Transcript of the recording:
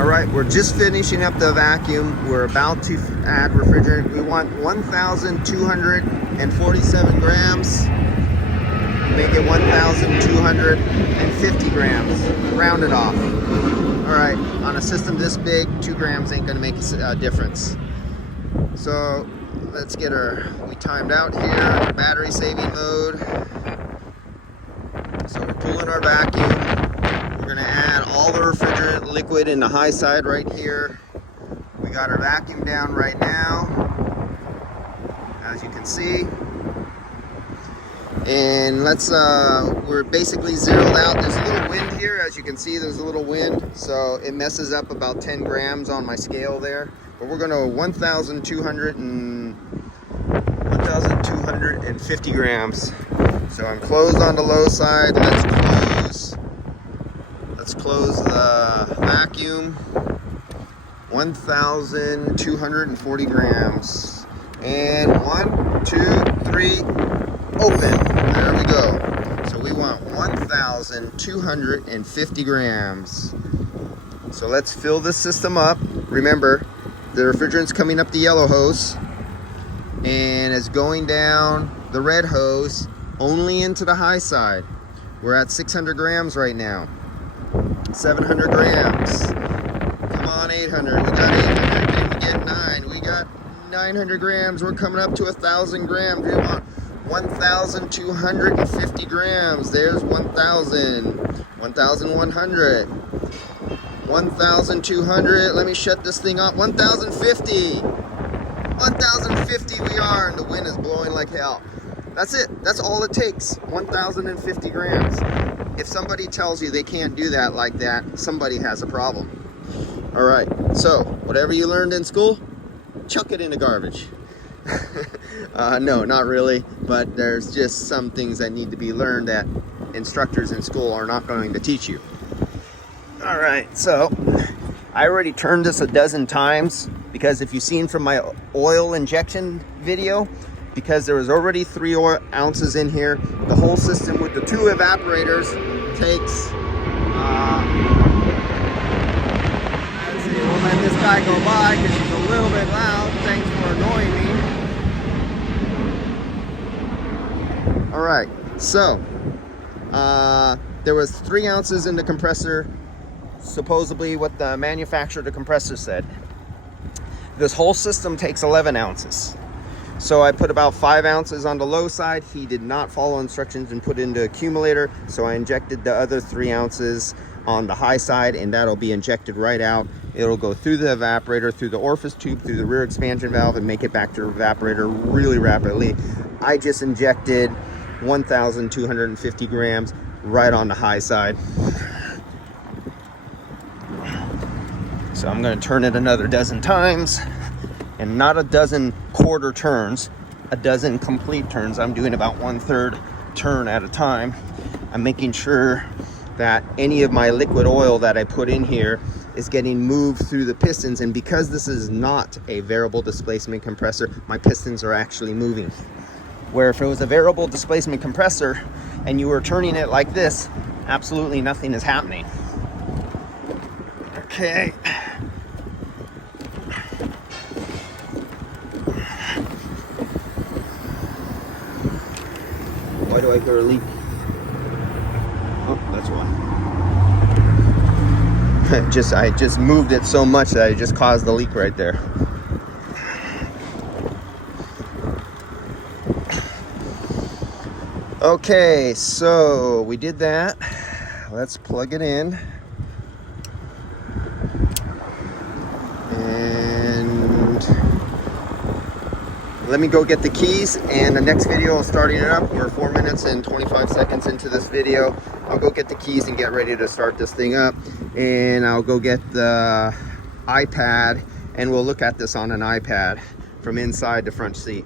All right, we're just finishing up the vacuum. We're about to add refrigerant. We want 1,247 grams. Make it 1,250 grams. Round it off. All right, on a system this big, 2 grams ain't gonna make a difference. So let's get we timed out here, battery saving mode. So we're pulling our vacuum. We're gonna add all the refrigerant liquid in the high side right here. We got our vacuum down right now, as you can see. And we're basically zeroed out. There's a little wind here, as you can see, there's a little wind. So it messes up about 10 grams on my scale there. But we're gonna 1,250 grams. So I'm closed on the low side. Let's close the vacuum. 1,240 grams. And 1, 2, 3, open. There we go. So we want 1,250 grams. So let's fill this system up. Remember, the refrigerant's coming up the yellow hose and it's going down the red hose only into the high side. We're at 600 grams right now. 700 grams. Come on, 800. We got 800. Can we get 9? We got 900 grams. We're coming up to 1,000 grams. We want 1,250 grams. There's 1,000. 1,100. 1,200. Let me shut this thing off. 1,050. 1,050 we are, and the wind is blowing like hell. That's it. That's all it takes. 1,050 grams. If somebody tells you they can't do that like that, somebody has a problem. All right. So whatever you learned in school, chuck it in the garbage. No, not really. But there's just some things that need to be learned that instructors in school are not going to teach you. All right. So I already turned this a dozen times because if you've seen from my oil injection video, because there was already 3 ounces in here, the whole system with the 2 evaporators takes, let's see, we'll let this guy go by because she's a little bit loud. Thanks for annoying me. All right, so there was 3 ounces in the compressor, supposedly what the manufacturer of the compressor said. This whole system takes 11 ounces. So I put about 5 ounces on the low side. He did not follow instructions and put it into accumulator. So I injected the other 3 ounces on the high side, and that'll be injected right out. It'll go through the evaporator, through the orifice tube, through the rear expansion valve, and make it back to the evaporator really rapidly. I just injected 1,250 grams right on the high side. So I'm gonna turn it another dozen times. And not a dozen quarter turns, a dozen complete turns. I'm doing about 1/3 turn at a time. I'm making sure that any of my liquid oil that I put in here is getting moved through the pistons. And because this is not a variable displacement compressor, my pistons are actually moving. Where if it was a variable displacement compressor and you were turning it like this, absolutely nothing is happening. Okay. Why do I hear a leak? Oh, that's why. I just moved it so much that I just caused the leak right there. Okay, so we did that. Let's plug it in. Let me go get the keys, and the next video is starting it up. We're 4 minutes and 25 seconds into this video. I'll go get the keys and get ready to start this thing up, and I'll go get the iPad, and we'll look at this on an iPad from inside the front seat.